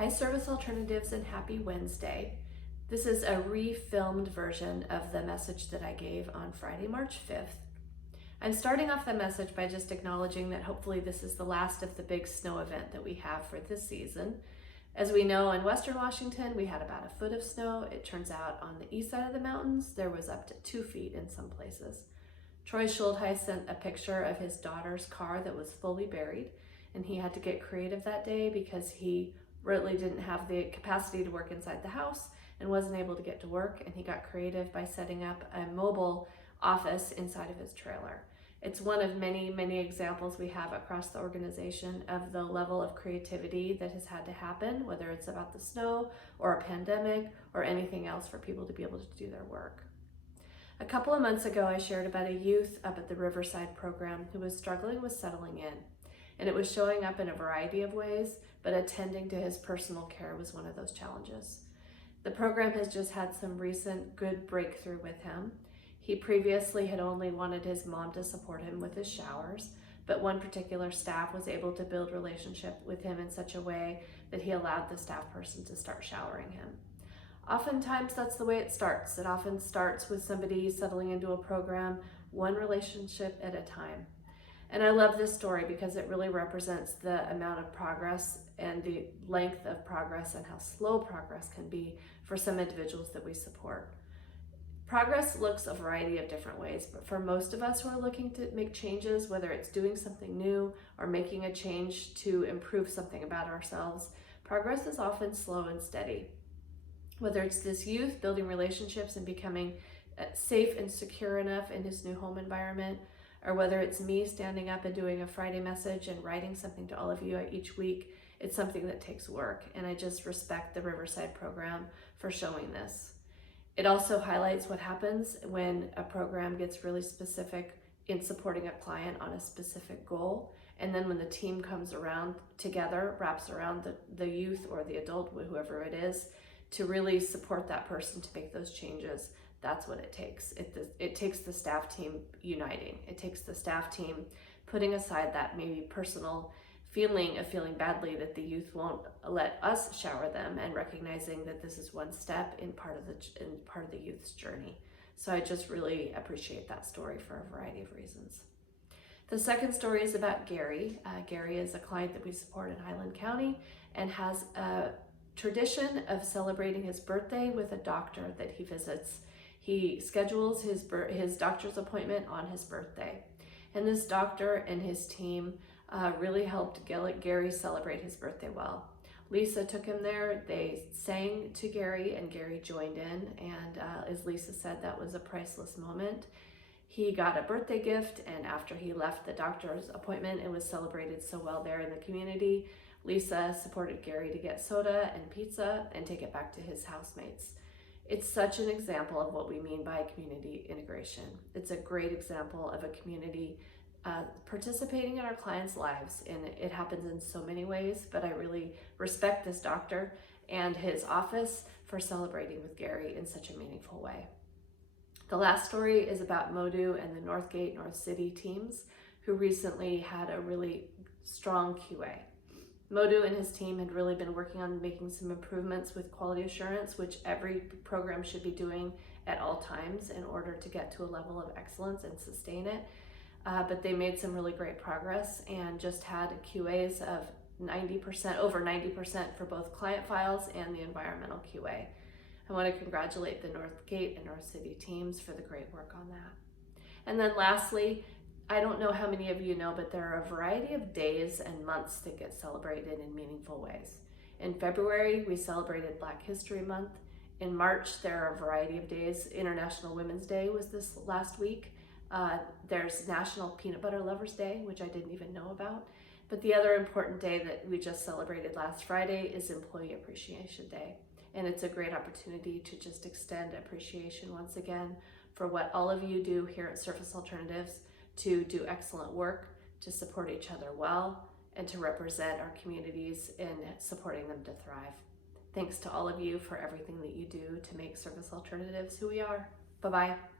Hi, Service Alternatives, and happy Wednesday. This is a refilmed version of the message that I gave on Friday, March 5th. I'm starting off the message by just acknowledging that hopefully this is the last of the big snow event that we have for this season. As we know, in Western Washington, we had about a foot of snow. It turns out on the east side of the mountains, there was up to 2 feet in some places. Troy Schuldheis sent a picture of his daughter's car that was fully buried, and he had to get creative that day because he really didn't have the capacity to work inside the house and wasn't able to get to work, and he got creative by setting up a mobile office inside of his trailer. It's one of many, many examples we have across the organization of the level of creativity that has had to happen, whether it's about the snow or a pandemic or anything else, for people to be able to do their work. A couple of months ago, I shared about a youth up at the Riverside program who was struggling with settling in. And it was showing up in a variety of ways, but attending to his personal care was one of those challenges. The program has just had some recent good breakthrough with him. He previously had only wanted his mom to support him with his showers, but one particular staff was able to build relationship with him in such a way that he allowed the staff person to start showering him. Oftentimes that's the way it starts. It often starts with somebody settling into a program, one relationship at a time. And I love this story because it really represents the amount of progress and the length of progress and how slow progress can be for some individuals that we support. Progress looks a variety of different ways, but for most of us who are looking to make changes, whether it's doing something new or making a change to improve something about ourselves, progress is often slow and steady. Whether it's this youth building relationships and becoming safe and secure enough in his new home environment, or whether it's me standing up and doing a Friday message and writing something to all of you each week, it's something that takes work. And I just respect the Riverside program for showing this. It also highlights what happens when a program gets really specific in supporting a client on a specific goal. And then when the team comes around together, wraps around the youth or the adult, whoever it is, to really support that person to make those changes. That's what it takes. It takes the staff team uniting. It takes the staff team putting aside that maybe personal feeling of feeling badly that the youth won't let us shower them, and recognizing that this is one step in part of the youth's journey. So I just really appreciate that story for a variety of reasons. The second story is about Gary. Gary is a client that we support in Highland County and has a tradition of celebrating his birthday with a doctor that he visits. He schedules his doctor's appointment on his birthday. And this doctor and his team really helped Gary celebrate his birthday well. Lisa took him there, they sang to Gary, and Gary joined in. And as Lisa said, that was a priceless moment. He got a birthday gift, and after he left the doctor's appointment, it was celebrated so well there in the community. Lisa supported Gary to get soda and pizza and take it back to his housemates. It's such an example of what we mean by community integration. It's a great example of a community participating in our clients' lives, and it happens in so many ways, but I really respect this doctor and his office for celebrating with Gary in such a meaningful way. The last story is about Modu and the Northgate North City teams, who recently had a really strong QA. Modu and his team had really been working on making some improvements with quality assurance, which every program should be doing at all times in order to get to a level of excellence and sustain it. But they made some really great progress and just had QAs of 90%, over 90% for both client files and the environmental QA. I want to congratulate the Northgate and North City teams for the great work on that. And then lastly, I don't know how many of you know, but there are a variety of days and months that get celebrated in meaningful ways. In February, we celebrated Black History Month. In March, there are a variety of days. International Women's Day was this last week. There's National Peanut Butter Lovers Day, which I didn't even know about. But the other important day that we just celebrated last Friday is Employee Appreciation Day. And it's a great opportunity to just extend appreciation once again for what all of you do here at Service Alternatives to do excellent work, to support each other well, and to represent our communities in supporting them to thrive. Thanks to all of you for everything that you do to make Service Alternatives who we are. Bye-bye.